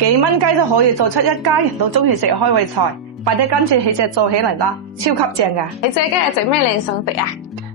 幾蚊雞都可以做出一家人都中意食嘅開胃菜，快啲跟住喜姐做起嚟啦，超級正噶！你姐今日整咩靚餸食啊？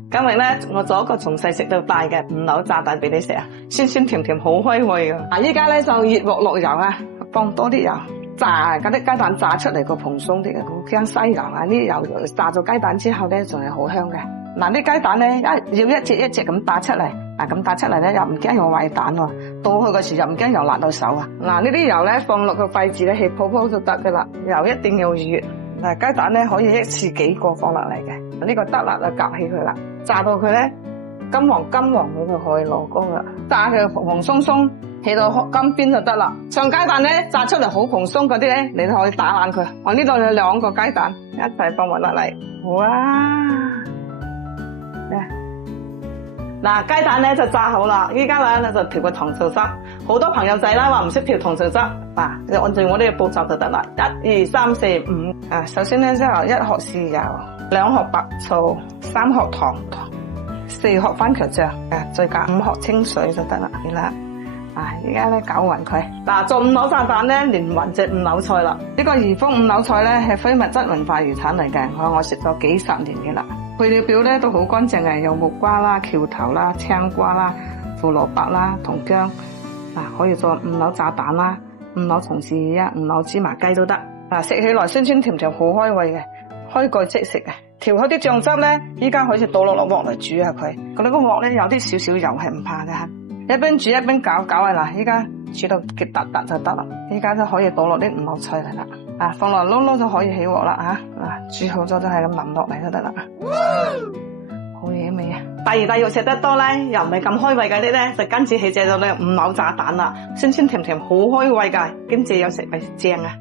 今日咧，我做一個從細食到大嘅5柳炸蛋俾你食啊，酸酸甜甜好開胃噶。嗱，依家咧就熱鑊落油啊，放多啲油，炸嗰啲雞蛋炸出嚟個蓬鬆啲嘅，好驚西油啊！呢啲油炸咗雞蛋之後咧，仲係好香嘅。嗱，啲雞蛋咧要一隻一隻咁打出嚟，咁打出嚟咧又唔驚用壞蛋喎，倒去嘅時又唔驚油辣到手啊！嗱，呢啲油咧放落個筷子咧起泡泡就得噶啦，油一定要熱。嗱，雞蛋咧可以一次幾個放落嚟嘅，呢個得啦就夾起佢啦，炸到佢咧金黃你就可以攞乾啦，炸佢紅鬆鬆起到金邊就得啦。上雞蛋咧炸出嚟好蓬鬆嗰啲咧，你都可以打爛佢。我呢度有2個雞蛋一齊放埋落嚟，哇！嗱，雞蛋咧就炸好啦，依家咧就調個糖醋汁。好多朋友仔啦話唔識調糖醋汁，就按照我呢個步驟就得啦。1、2、3、4、5。首先咧即係1殼豉油，2殼白醋，3殼糖，4殼番茄醬，再加5殼清水就得啦。係啦，而家咧攪勻佢。嗱，做5柳炸蛋咧，連勻隻5柳菜啦。呢個怡豐5柳菜咧係非物質文化遺產嚟嘅，我食咗幾10年嘅啦。配料表咧都好乾淨嘅，有木瓜啦、橋頭啦、青瓜啦、胡蘿蔔啦同薑，可以做5柳炸蛋啦、5柳松子魚啊、5柳芝麻雞都得。食起來酸酸甜甜好開胃嘅，開蓋即食嘅。調好啲醬汁咧，依家可以倒落鑊嚟煮下佢。嗰啲個鑊咧有啲少少油係唔怕嘅吓，一邊煮一邊攪啊嗱，依家煮到結突突就得啦。依家就可以倒落啲5柳菜嚟啦。放落撈撈就可以起鑊啦煮好咗就係咁淋落嚟就得啦。好嘢味啊！第二要食得多咧，又唔係咁開胃嗰啲咧，就跟住喜姐咗呢5柳炸蛋啦，酸酸甜甜好開胃噶，兼且有食味正啊！